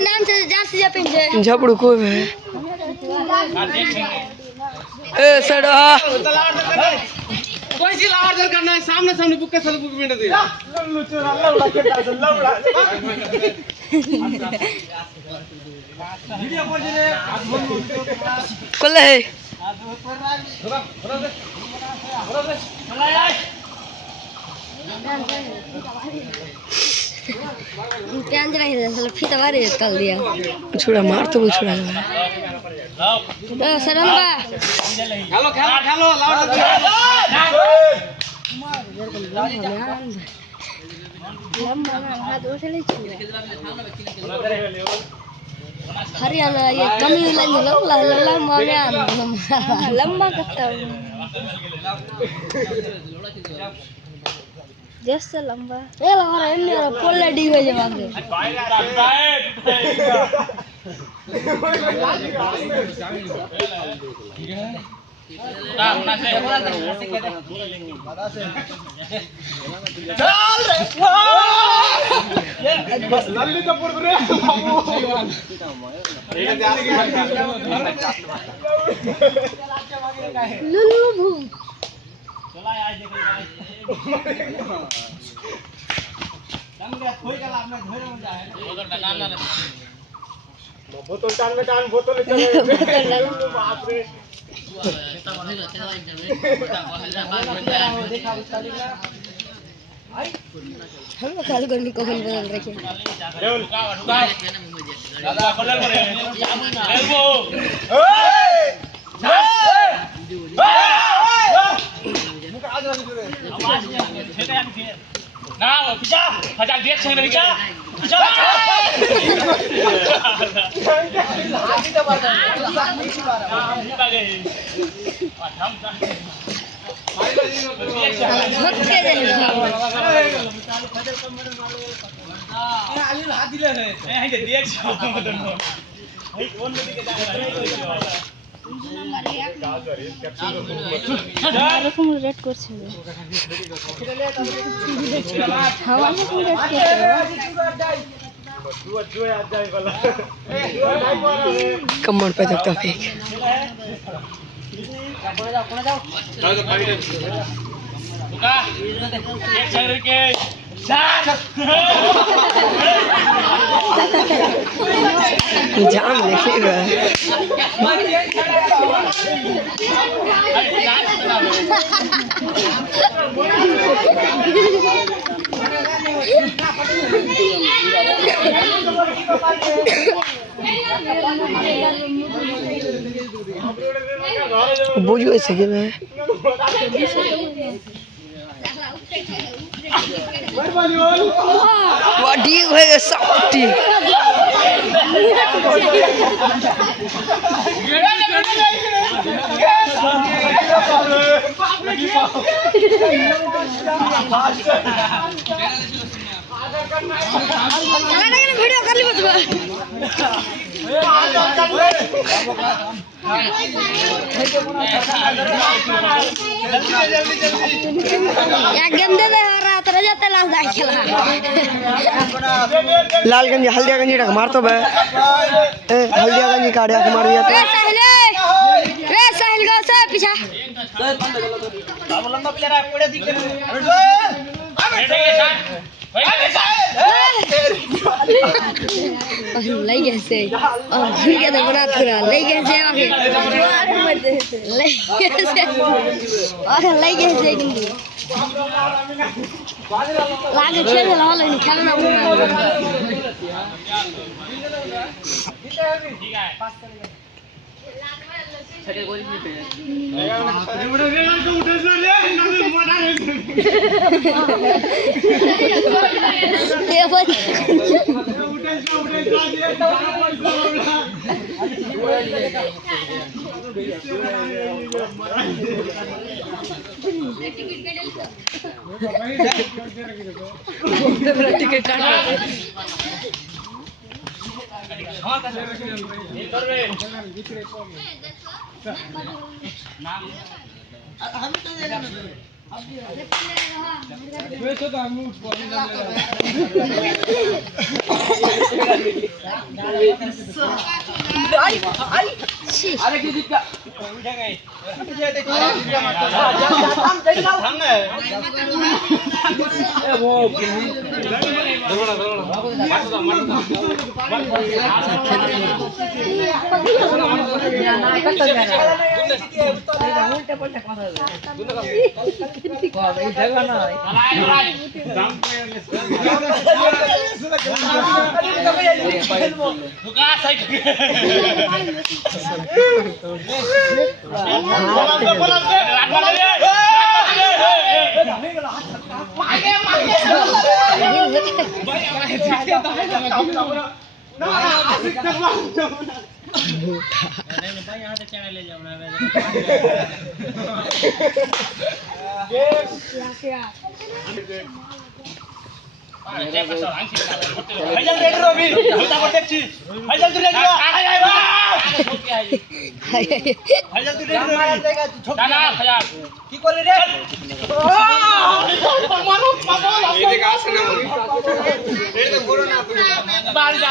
नाम से जास्ती जा पिंजे झपड़ू को है ए सड़ा कोई सी लावर दर करना है सामने बुक के साथ बुक मिनट दे लवड़ा के डाल लवड़ा वीडियो बोल दे कल है प्याज रही फिर तवारे तल दिया छोड़ा मार तो छोड़ा सरंगा हेलो हेलो हरियाणा ये कमी लंबा करता जैसे लंबा ए लगा एन्ने पोले डी हो जावे लल्ली कपूर रे लुलु भू बोतल टान बोतल चले बाप रे हम खाली करनी को बदल रखे दादा बदल रे ना पिछा हजार देख से मेरी क्या पिछा रेट করছে कमर पे तक फेंक जाम देखिएगा बुझो ऐसे के मैं वाडी होएगा साउटी वीडियो कर ली गंदे जाते लालगंज हल्दियागंज मार तो बे हल्दियागंज काढ़िया के मार दिया साहिल गो से पीछा लई कैसे और घुर के तो बना थोड़ा लई कैसे लई कैसे और लई कैसे किंतु लागे खेल ला लेकिन खेलना ठीक है टिकट काट अरे की दिक्कत কি করলি রে মারো বাবা এই গাছ না এই তো বড় না তুমি বাড়ি যা